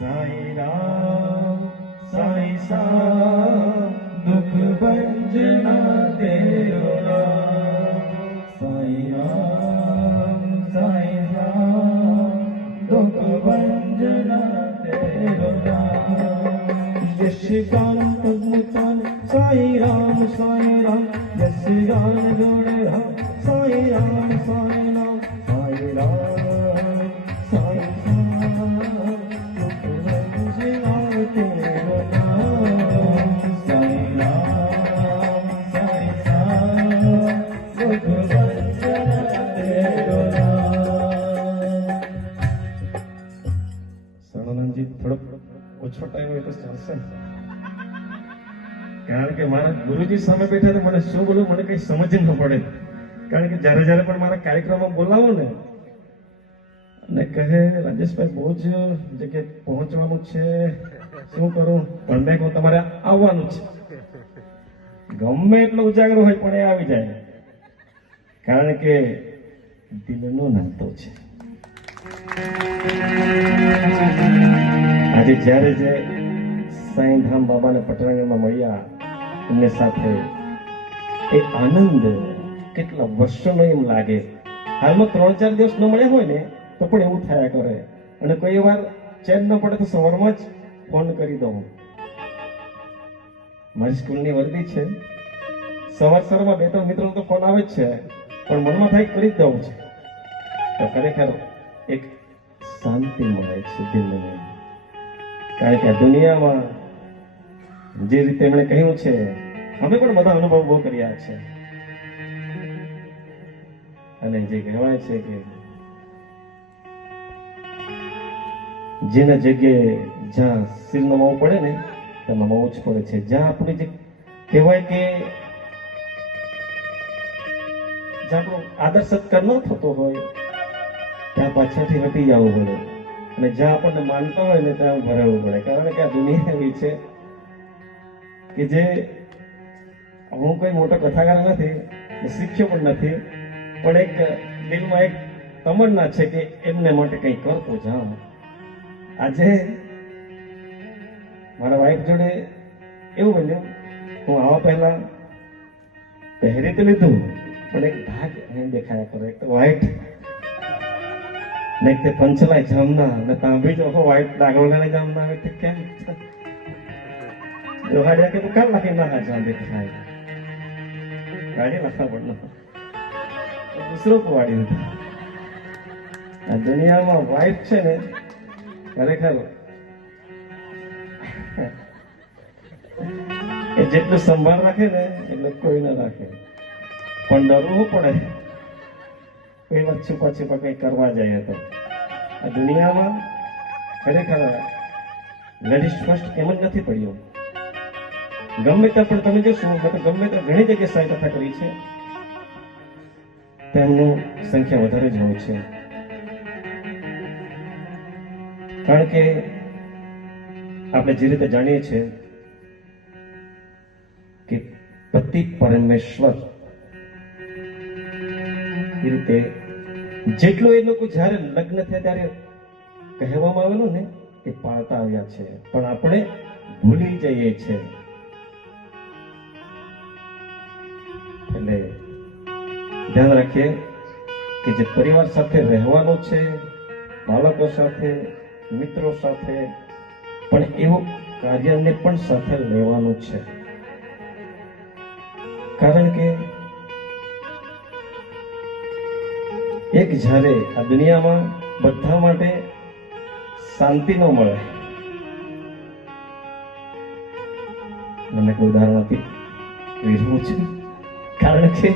साई राम साई सा दुख भंजना तेरो नाम साई राम साई सा दुख भंजना तेरो नाम यश गान मुतान साई राम यश गान गुण राम साई राम साई राम साई राम साई ઓછો ટાઈમ હોય તો ચાલશે કારણ કે મારા ગુરુજી સામે બેઠા તો મને શું બોલું મને કઈ સમજ ન પડે કારણ કે જ્યારે જ્યારે પણ મારા કાર્યક્રમમાં બોલાવો ને અને કહે રાજેશભાઈ બહુ જ જગ્યાએ પહોંચવાનું છે શું કરું પણ મેં કહું તમારે આવવાનું છે ગમે એટલો ઉજાગરો હોય પણ એ આવી જાય કારણ કે દિલનો નાતો છે આજે જ્યારે જે સાઈધામ બાબાને પટરાંગણમાં મળ્યા એમને સાથે એ આનંદ કેટલા વર્ષોનો એમ લાગે હાલમાં 3-4 દિવસ ન મળ્યા હોય ને તો પણ એવું થયા કરે અને કોઈ વાર ચેન ન પડે તો સવારમાં જ ફોન કરી દઉં મારી સ્કૂલની વર્દી છે સવારમાં 2-3 મિત્રો તો ફોન આવે જ છે પણ મનમાં થાય કરી જ દઉં છે તો ખરેખર એક શાંતિ મળે છે દિલને કારણ કે આ દુનિયામાં જે રીતે એમણે કહ્યું છે અમે પણ બધા અનુભવ બહુ કર્યા છે અને જે કહેવાય છે કે જેના જગ્યાએ જ્યાં શિર નમાવું પડે ને ત્યાં નમાવું જ પડે છે જ્યાં આપણે જે કહેવાય કે જ્યાં આપણો આદર સત્કાર ન થતો હોય ત્યાં પાછળથી હટી જવું પડે અને જ્યાં આપણને માનતા હોય ને ત્યાં ભરાવવું પડે કારણ કે આ દુનિયા એવી છે કે જે હું કોઈ મોટો કથાકાર નથી શીખ્યો પણ નથી પણ એક દિલમાં એક તમન્ના છે કે એમને માટે કંઈ કરતો જાઉં આજે મારા વાઈફ જોડે એવું બન્યું હું આવા પહેલા પહેરી તો લીધું પણ એક ભાગ અહીં દેખાયા કરે તો વ્હાઈટ ને તે પંચલાય જામના ને તાંભી જો વ્હાઈટ દાગોલાને જામના આવે તે કેમ લોહાડિયા કે તો કાલ લાખી ના જાંબે થાય ગાડી લખા પડનો દૂસરો કવાડી દીધો આ દુનિયામાં વ્હાઈટ છે ને ખરેખર એ જેટલું સંભાળ રાખે ને એટલે કોઈ ના રાખે પણ ડરવું પડે કોઈ વાર છુપા છુપા કઈ કરવા જાય તો આ દુનિયામાં ખરેખર લેડીઝ ફર્સ્ટ એમ જ નથી પડ્યો ગમે ત્યાં પણ તમે જોશો મેં તો ગમે ત્યાં ઘણી જગ્યાએ સારી કથા કરી છે તેમનું સંખ્યા વધારે જ હોય છે કારણ કે આપણે જે રીતે જાણીએ છીએ કે પતિ પરમેશ્વર એ રીતે જેટલું એ લોકો જ્યારે લગ્ન થયા ત્યારે કહેવામાં આવેલું ને એ પાળતા આવ્યા છે પણ આપણે ભૂલી જઈએ છીએ એટલે ધ્યાન રાખીએ કે જે પરિવાર સાથે રહેવાનું છે બાળકો સાથે મિત્રો સાથે પણ એવું કાર્યને પણ સાથે લેવાનું છે કારણ કે એક જ્યારે આ દુનિયામાં બધા માટે શાંતિ ન મળે મને કોઈ ઉદાહરણ આપી રહ્યું છે કારણ કે